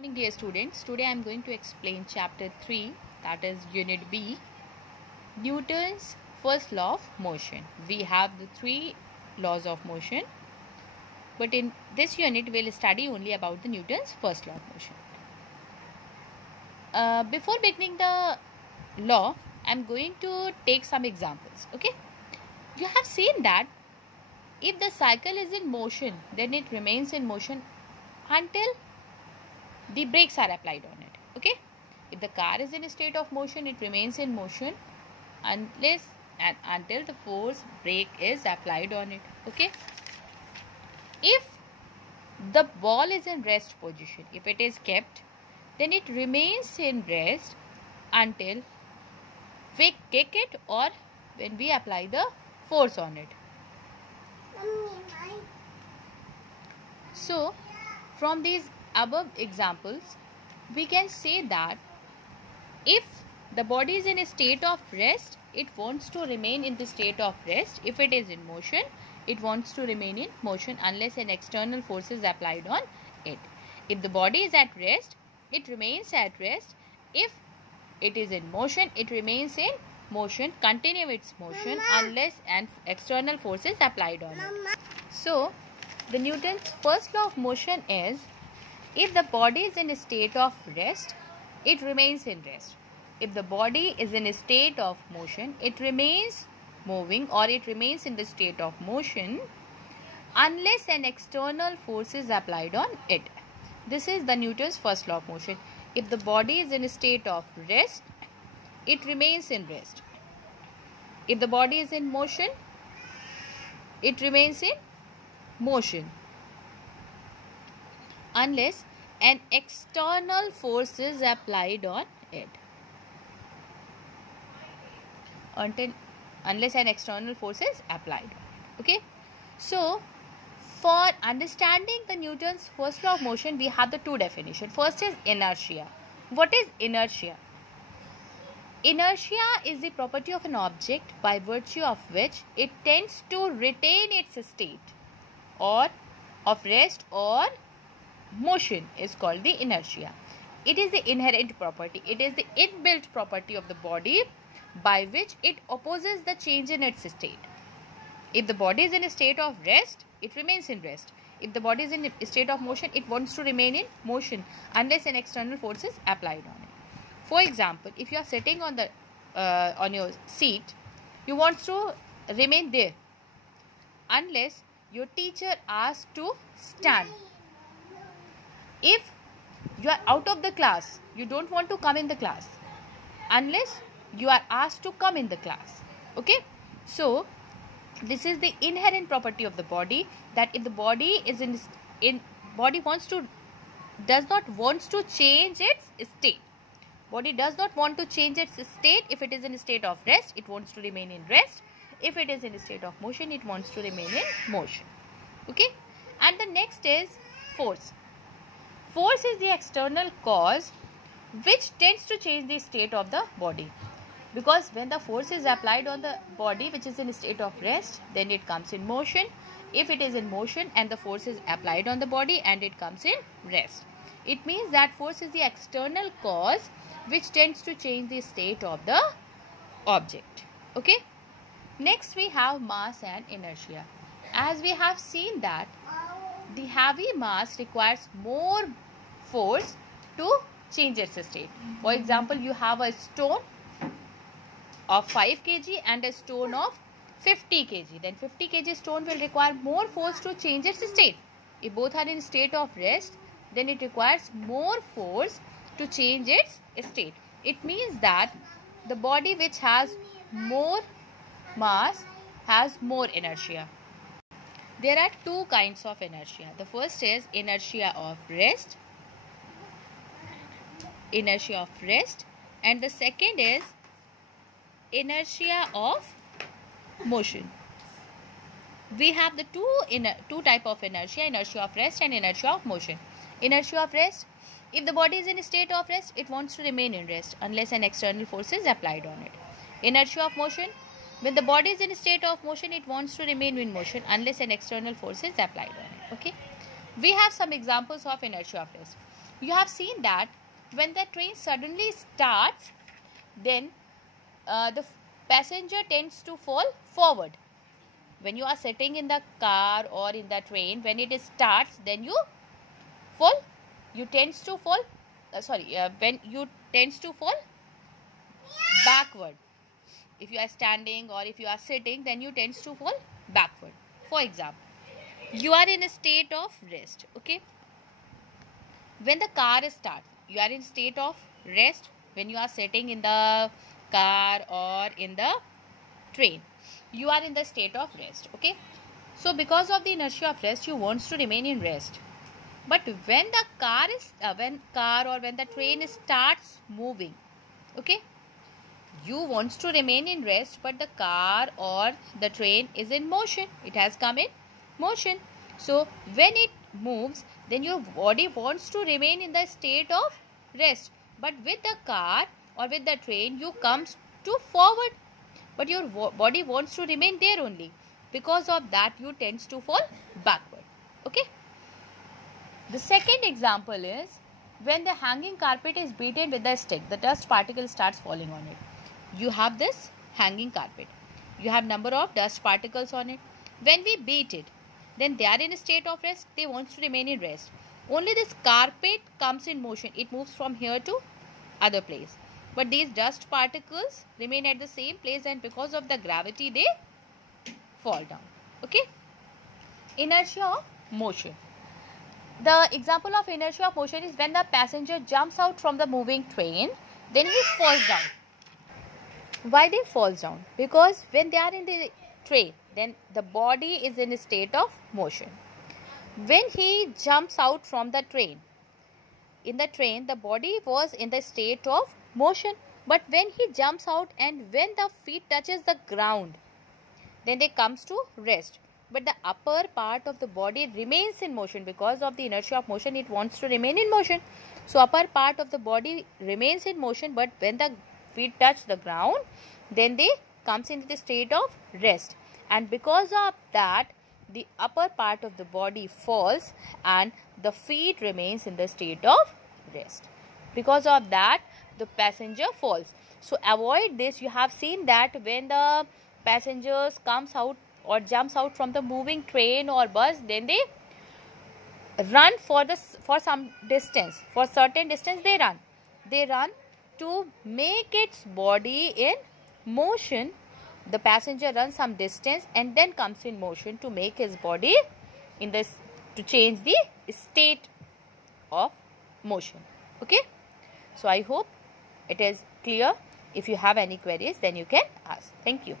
Morning dear students, today I am going to explain chapter 3, that is unit B, Newton's first law of motion. We have the 3 laws of motion, but in this unit we will study only about the Newton's first law of motion. Before beginning the law, I am going to take some examples. Okay, you have seen that if the cycle is in motion, then it remains in motion until the brakes are applied on it. Okay, if the car is in a state of motion, it remains in motion unless and until the force brake is applied on it. Okay, if the ball is in rest position, if it is kept, then it remains in rest until we kick it or when we apply the force on it. So from these above examples, we can say that if the body is in a state of rest, it wants to remain in the state of rest. If it is in motion, it wants to remain in motion unless an external force is applied on it. If the body is at rest, it remains at rest. If it is in motion, it remains in motion, continue its motion unless an external force is applied on it. So the Newton's first law of motion is, if the body is in a state of rest, it remains in rest. If the body is in a state of motion, it remains moving or it remains in the state of motion unless an external force is applied on it. This is the Newton's first law of motion. If the body is in a state of rest, it remains in rest. If the body is in motion, it remains in motion unless an external force is applied on it. Unless an external force is applied. Okay. So for understanding the Newton's first law of motion, we have the 2 definitions. First is inertia. What is inertia? Inertia is the property of an object by virtue of which it tends to retain its state or of rest or motion is called the inertia. It is the inherent property. It is the inbuilt property of the body by which it opposes the change in its state. If the body is in a state of rest, it remains in rest. If the body is in a state of motion, it wants to remain in motion unless an external force is applied on it. For example, if you are sitting on the on your seat, you want to remain there unless your teacher asks to stand. If you are out of the class, you don't want to come in the class unless you are asked to come in the class. Okay, so this is the inherent property of the body, that if the body is does not wants to change its state. Body does not want to change its state. If it is in a state of rest, it wants to remain in rest. If it is in a state of motion, it wants to remain in motion. Okay, and the next is force. Force is the external cause which tends to change the state of the body, because when the force is applied on the body which is in a state of rest, then it comes in motion. If it is in motion and the force is applied on the body and it comes in rest, it means that force is the external cause which tends to change the state of the object. Okay, next we have mass and inertia. As we have seen that the heavy mass requires more force to change its state. For example, you have a stone of 5 kg and a stone of 50 kg. Then 50 kg stone will require more force to change its state. If both are in state of rest, then it requires more force to change its state. It means that the body which has more mass has more inertia. There are 2 kinds of inertia. The first is inertia of rest. And the second is inertia of motion. We have the two type of inertia of rest and inertia of motion. Inertia of rest, if the body is in a state of rest, it wants to remain in rest unless an external force is applied on it. Inertia of motion, when the body is in a state of motion, it wants to remain in motion unless an external force is applied on it. Okay, we have some examples of inertia of rest. You have seen that when the train suddenly starts, then the passenger tends to fall forward. When you are sitting in the car or in the train, when it starts, then you fall, you tends to fall, when you tends to fall backward. If you are standing or if you are sitting, then you tends to fall backward. For example, you are in a state of rest, okay? When the car starts, you are in state of rest when you are sitting in the car or in the train. You are in the state of rest, okay? So because of the inertia of rest, you want to remain in rest. But when the car is when the train starts moving, okay, you want to remain in rest, but the car or the train is in motion. It has come in motion. So when it moves, then your body wants to remain in the state of rest. But with the car or with the train, you comes to forward, but your body wants to remain there only. Because of that, you tends to fall backward, okay? The second example is when the hanging carpet is beaten with a stick, the dust particle starts falling on it. You have this hanging carpet. You have number of dust particles on it. When we beat it, then they are in a state of rest. They want to remain in rest. Only this carpet comes in motion. It moves from here to other place. But these dust particles remain at the same place, and because of the gravity, they fall down. Okay? Inertia of motion. The example of inertia of motion is when the passenger jumps out from the moving train, then he falls down. Why they falls down? Because when they are in the train, then the body is in a state of motion. When he jumps out from the train, in the train, the body was in the state of motion. But when he jumps out and when the feet touches the ground, then they comes to rest. But the upper part of the body remains in motion. Because of the inertia of motion, it wants to remain in motion. So upper part of the body remains in motion, but when the feet touch the ground, then they comes into the state of rest. And because of that, the upper part of the body falls and the feet remains in the state of rest. Because of that, the passenger falls. So avoid this. You have seen that when the passengers comes out or jumps out from the moving train or bus, then they run for some distance. For certain distance they run to make its body in motion. The passenger runs some distance and then comes in motion to make his body in this, to change the state of motion. Okay, so I hope it is clear. If you have any queries, then you can ask. Thank you.